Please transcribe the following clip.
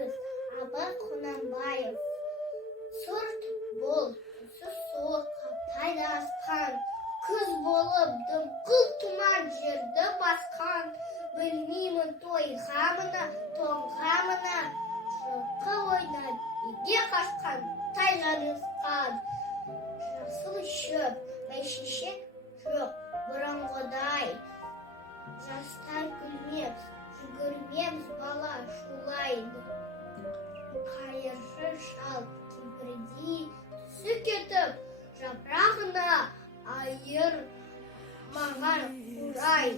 күз, Абай Құнанбаев. Сұрт бол, түсі суық, қаптайды асқан, күз болып дымқыл тұман жерді басқан. Білмеймін той ғамына, тоңғамына, жылқы ойнап, еге қашқан, тай жарысқан. Жасыл шөп, бәйшешек жоқ, бұрынғыдай. Жастар күлмеп, жүгірмеп, бала шулайды. Қайыршы шал кемпірдей түсі кетіп, жапырағына айыр маған құрай.